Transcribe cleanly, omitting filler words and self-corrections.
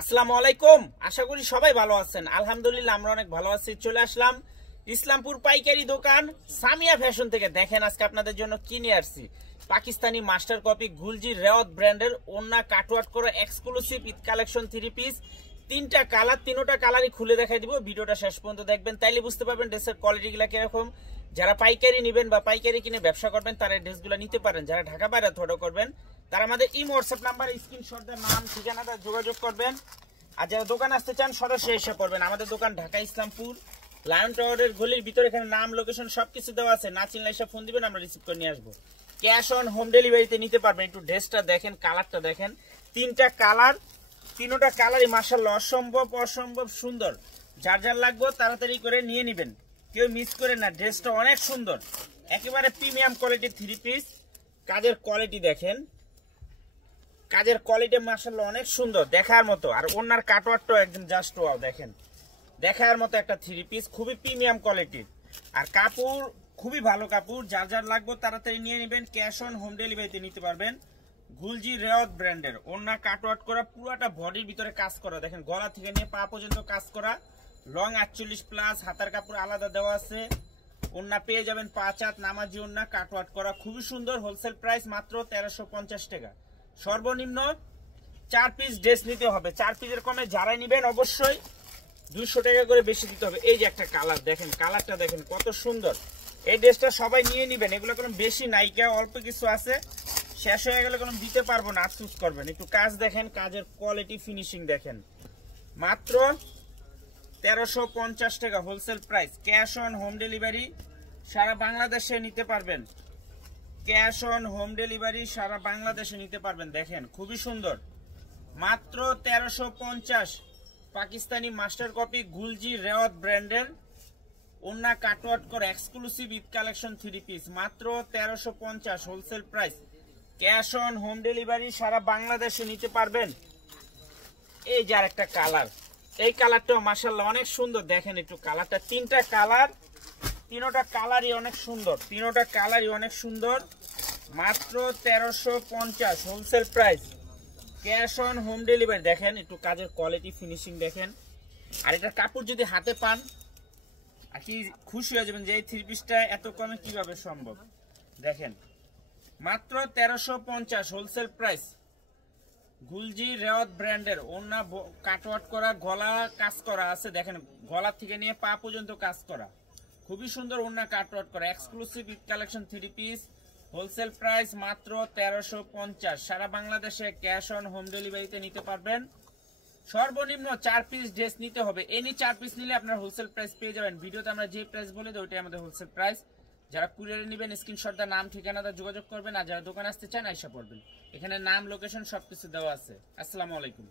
আসসালামু আলাইকুম। আশা করি সবাই ভালো আছেন। আলহামদুলিল্লাহ আমরা অনেক ভালো আছি। চলে আসলাম ইসলামপুর পাইকারি দোকান সামিয়া ফ্যাশন থেকে। দেখেন আজকে আপনাদের জন্য কি নিয়ে আসছি। পাকিস্তানি মাস্টার কপি গুলজি রেওয়াত ব্র্যান্ডের ওন্না কাটওয়ার্ক করা এক্সক্লুসিভ ঈদ কালেকশন 3 পিস, তিনটা কালার, তিনোটা কালারই খুলে দেখাই দিব। ভিডিওটা শেষ পর্যন্ত দেখবেন, তাইলে বুঝতে পারবেন ড্রেসের কোয়ালিটিগুলো কিরকম। যারা পাইকারি নেবেন বা পাইকারি কিনে ব্যবসা করবেন তারা এই ড্রেসগুলো নিতে পারেন। যারা ঢাকা বাইরে অর্ডার করবেন তারা আমাদের ইমো হোয়াটসঅ্যাপ নাম্বারে স্ক্রিনশট দিয়ে নাম ঠিকানাটা যোগাযোগ করবেন। আর যারা দোকান আসতে চান সরাসরি এসে পড়বেন। আমাদের দোকান ঢাকা ইসলামপুর লায়ন টাওয়ারের গলির ভিতরে। এখানে নাম, লোকেশন সবকিছু দেওয়া আছে। না চিনলে এসে ফোন দিবেন, আমরা রিসিভ করে নিয়ে আসবো। ক্যাশ অন হোম ডেলিভারিতে নিতে পারবেন। একটু ড্রেসটা দেখেন, কালারটা দেখেন। তিনটা কালার, তিনোটা কালারই মাশাআল্লাহ অসম্ভব সুন্দর। যার যার লাগবে তাড়াতাড়ি করে নিয়ে নেবেন, কেউ মিস করে না। ড্রেসটা অনেক সুন্দর, একেবারে প্রিমিয়াম কোয়ালিটির 3 পিস। কাজের কোয়ালিটি দেখেন, কাজের কোয়ালিটি মাশাআল্লাহ অনেক সুন্দর, দেখার মতো। আর ওনার কাটওয়ার্কটাও একদম জাস্ট ওয়াও, দেখেন দেখার মতো একটা 3 পিস, খুবই প্রিমিয়াম কোয়ালিটির। আর কাপড় খুবই ভালো কাপড়। যার যার লাগবে তাড়াতাড়ি নিয়ে নেবেন। ক্যাশ অন হোম ডেলিভারিতে নিতে পারবেন। গুলজি রেওয়াত ব্র্যান্ডের ওন্না কাটওয়ার্ক করা, পুরোটা বডির ভিতরে কাজ করা। দেখেন গলা থেকে নিয়ে পা পর্যন্ত কাজ করা। লং 48 প্লাস, হাতার কাপড় আলাদা দেওয়া আছে। ওন্না পেয়ে যাবেন 5 হাত নামাজি ওন্না কাটওয়ার্ক করা, খুবই সুন্দর। হোলসেল প্রাইস মাত্র 1350 টাকা। সর্বনিম্ন 4 পিস ড্রেস নিতে হবে। 4 পিসের কমে যারাই নেবেন অবশ্যই 200 টাকা করে বেশি দিতে হবে। এই যে একটা কালার দেখেন, কালারটা দেখেন কত সুন্দর। এই ড্রেসটা সবাই নিয়ে নেবেন। এগুলো কোনো বেশি নাইকা, অল্প কিছু আছে, শেষ হয়ে গেলে কোনো দিতে পারবো না, আফসোস করবেন। একটু কাজ দেখেন, কাজের কোয়ালিটি, ফিনিশিং দেখেন। মাত্র 1350 টাকা wholesale price. Cash on home delivery সারা বাংলাদেশে নিতে পারবেন। ক্যাশ অন হোম ডেলিভারি সারা বাংলাদেশে নিতে পারবেন। দেখেন খুবই সুন্দর, মাত্র 1350। পাকিস্তানি মাস্টার কপি গুলজি রেওয়াত ব্র্যান্ডের ওন্না কাটওয়ার্ক করে এক্সক্লুসিভ ঈদ কালেকশন 3 পিস, মাত্র 1350 wholesale price. Cash on home delivery সারা বাংলাদেশে নিতে পারবেন। এই যে আরেকটা কালার, এই কালারটাও মাশাআল্লাহ অনেক সুন্দর। দেখেন একটু কালারটা, তিনটা কালার, তিনোটা কালারই অনেক সুন্দর, তিনোটা কালারই অনেক সুন্দর। মাত্র 1350 wholesale price. Cash on home delivery. দেখেন একটু কাজের কোয়ালিটি, ফিনিশিং দেখেন। আর এটা কাপড় যদি হাতে পান আর কি খুশি হয়ে যাবেন যে এই 3 পিসটা এত কমে কিভাবে সম্ভব। দেখেন মাত্র 1350 হোলসেল প্রাইস। গুলজি রেওয়াত ব্র্যান্ডের ওন্না কাটওয়ার্ক করা, গলা কাজ করা আছে। দেখেন গলা থেকে নিয়ে পা পর্যন্ত কাজ করা, খুবই সুন্দর। ওন্না কাটওয়ার্ক করা exclusive Eid collection 3 piece, wholesale price মাত্র 1350। সারা বাংলাদেশে ক্যাশ অন হোম ডেলিভারিতে নিতে পারবেন। সর্বনিম্ন 4 পিস ড্রেস নিতে হবে। এনি 4 পিস নিলে আপনার হোলসেল প্রাইস পেয়ে যাবেন। ভিডিওতে আমরা যে প্রাইস বলে দিই ওইটাই আমাদের হোলসেল প্রাইস। যারা কুরিয়ারে নেবেন স্ক্রিনশট দা নাম ঠিকানাটা যোগাযোগ করবেন। আর যারা দোকানে আসতে চান আইসা পড়বেন। এখানে নাম, লোকেশন সবকিছু দেওয়া আছে। আসসালামু আলাইকুম।